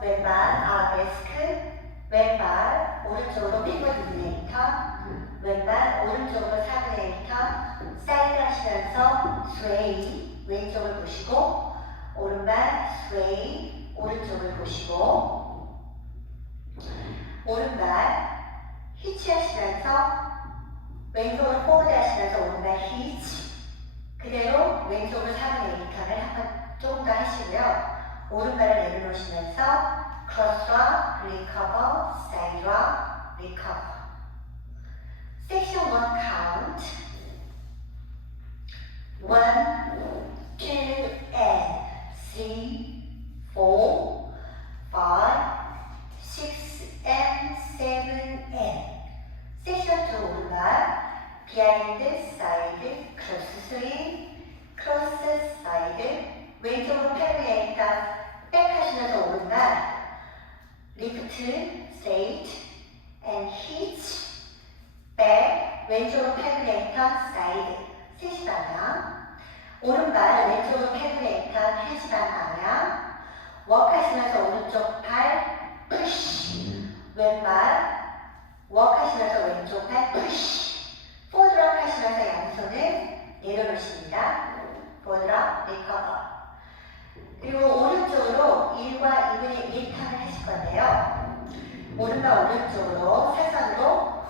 왼발 아웃데스크, 왼발 오른쪽으로 피벗 2분의 1턴, 왼발 오른쪽으로 4분의 1턴, 사이드 하시면서 스웨이, 왼쪽을 보시고, 오른발 스웨이, 오른쪽을 보시고, 오른발 히치 하시면서 왼쪽으로 포워드 하시면서 오른발 히치, 그대로 왼쪽으로 4분의 1턴을 한번 조금 더 하시고요. 오른발을 내려놓으시면서 크로스와 리커버, 사이드와 리커버. 섹션 1 카운트 1, 2, and 3, 4, 5, 6, and 7, and 섹션 2 오른발 비하인드, 사이드, 크로스 스윙, 크로스, 사이드, 왼쪽으로 패브레이터 백 하시면서 오른발 리프트, 스트레이트, and hitch, 백, 왼쪽으로 패브레이터, 사이드, 3시 방향, 오른발 왼쪽으로 패브레이터, 1시 방향, 워크 하시면서 오른쪽 발, 푸시, 왼발, 워크 하시면서 왼쪽 발, 푸시, 포드랍 하시면서 양손을 내려놓으십니다. 포드랍, 리커버. 그리고 오른쪽으로 1과 2분의 1턴을 하실 건데요. 오른발 오른쪽으로 사선으로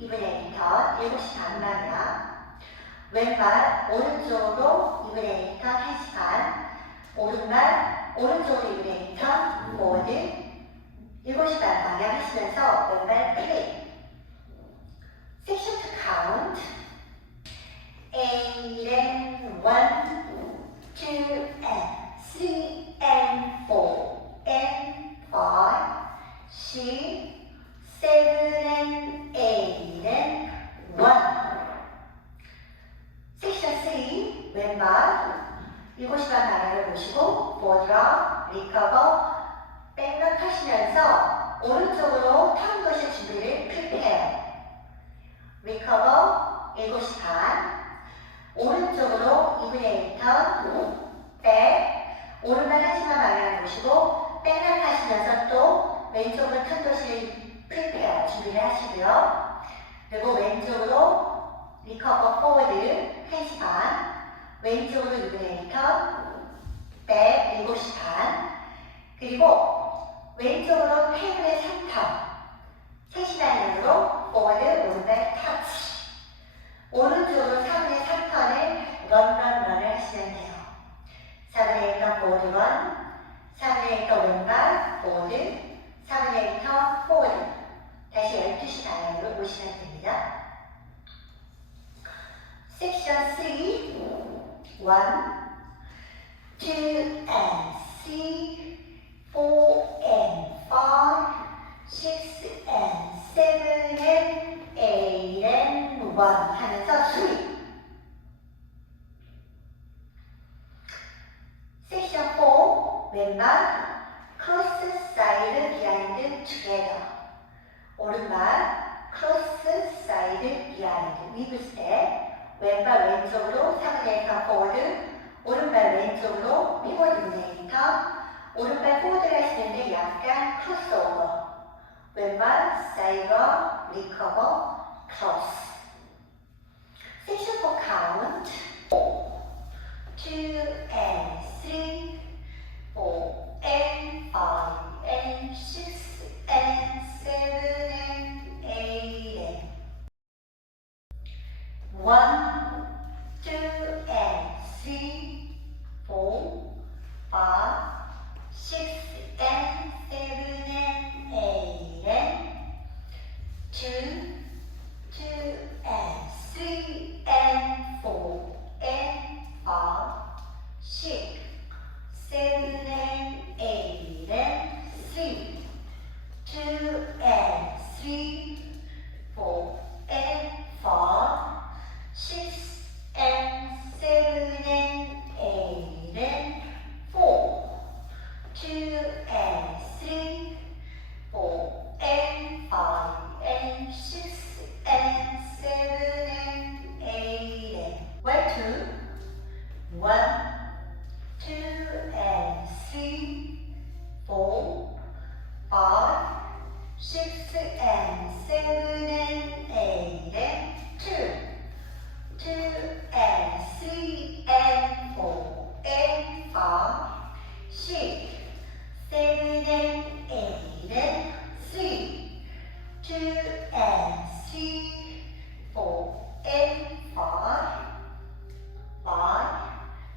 2분의 1턴, 7시 반 방향. 왼발 오른쪽으로 2분의 1턴, 1시 반. 오른발 오른쪽으로 2분의 1턴, 포워드, 7시 반 방향 하시면서 왼발 클릭. 섹션 2 카운트 8 and 1, 2 and 3 and 4 and 5, 6, 7 and 8 and 1. 섹션 3 왼발 7시 반 방향을 보시고 보드랍, 리커버, 백락 하시면서 오른쪽으로 턴 도실 준비를 프리페어. 리커버 7시 반, 오른쪽으로 2분의 1턴, 백, 오른발 1시 반 방향을 보시고 백락 하시면서 또 왼쪽으로 턴 도실 프리페어 준비를 하시고요. 그리고 왼쪽으로 리커버 포워드 1시 반, 왼쪽으로 2분의 1턴, 백 7시 반, 그리고 왼쪽으로 테이블의 3턴, 3시 방향으로 포워드 오른발 터치, 오른쪽으로 3분의 3턴을 런을 하시면 돼요. 4분의 1턴 포워드 런, 4분의 1턴 왼발 포워드, 4분의 1턴 포워드. 다시 12시 방향으로 보시면 됩니다. 섹션 3 1, 2 and 3, 4 and 5, 6 and 7 and 8 and 1 하면서 스윗. 섹션 4 왼발 크로스 사이드 비하인드 투게더, 오른발 크로스 사이드 비하인드 위브 스텝, 왼발 왼쪽으로 3분의 1턴 포워드, 오른발 왼쪽으로 피벗 2분의 1턴, 오른발 포워드를 하시는데 약간 크로스오버, 왼발 사이버, 리커버, 크로스. 섹션 4 카운트 2 and 3, 4 and 5 and 6 and 7 and 8 and 1, 2 and 3, 4, 5, 6 and 7 and 8 and 2, 2 and 3 and 4 and 5, 6, 7 and 8 and 3, 2 and 3, 4 and 5, 6 and 7 and 8 and 4, 2 and 3, 4 and 5 and 6 and 7 and 8 and where to? 1, 2 and 3, 4, 4, 5, 6 and 7 and 8 and 2 and 3 and 4 and 5, 6, 7 and 8 and 3, 2 and 3, 4 and 5,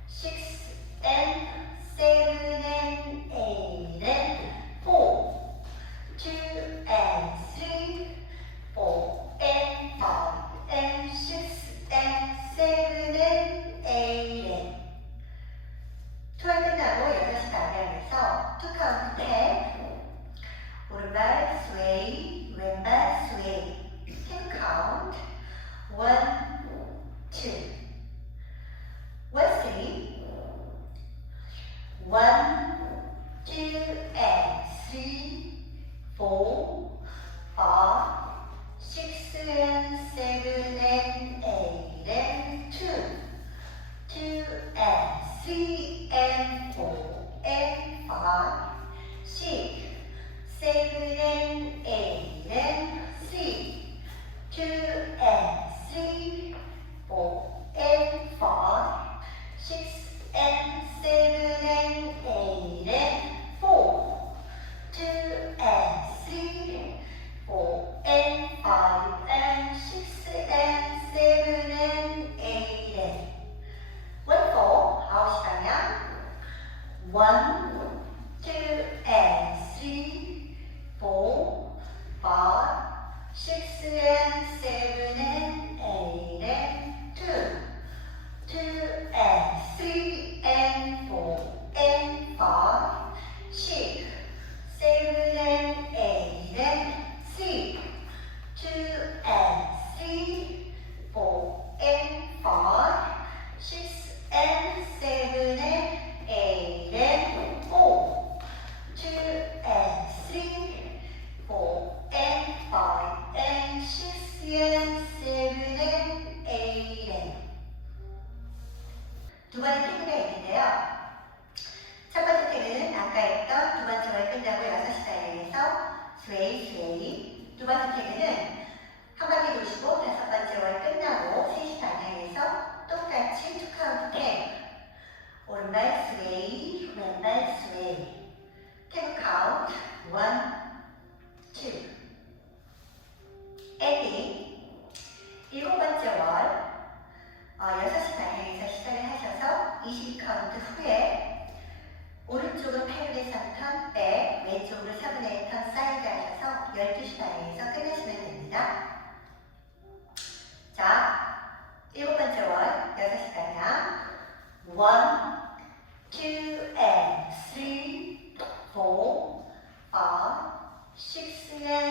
6 and 7 and 8 and 4, 2 and 3, 4 and 5 and 6 and 7 and 8 and 투어 끝나고 6시 방향에서 투 카운트 10 오른발 스웨이 왼발 스웨이 10 카운트 1, 2 1, 3 1, 2 and 3, 4, 5, 6 and 7 and 8 and 2 and 3 and 4 and 5, 6, 7 and 8 and 3, 2 and 3, 4 and 5, 6 and 7 and 8 and 4, 2 and 3, 4 and 5 and 6 and 7 and 8 and 1, 4, 9시 방향 1, 2 and 3, 4, 5, 6 and 7 and 8 and 2 and 3 and 4 and 5, 6, 7 and 8 and 3, 2 and 3, 4 and 5, 6 and 7 and 8 and 4, 2 and 3, 4 and 5 and 6 and 7 and 8 and 두 번째 태그가 있는데요. 첫 번째 태그는 아까 했던 두 번째 월 끝나고 6시 방향에서 스웨이 스웨이. 두 번째 태그는 한 바퀴 도시고 다섯 번째 월 끝나고 3시 방향에서 똑같이 투 카운트 태그. 오른발 스웨이 왼발 스웨이. 태그 카운트 1, 2 엔딩. 일곱 번째 월 6시 방향에서 시작을 하셔서 22카운트 후에 오른쪽은 8분의 3턴 백, 왼쪽으로 4분의 1턴 사이드 하셔서 12시 방향에서 끝내시면 됩니다. 자, 일곱 번째 월 6시 방향 1, 2 and 3, 4, 5, 6 and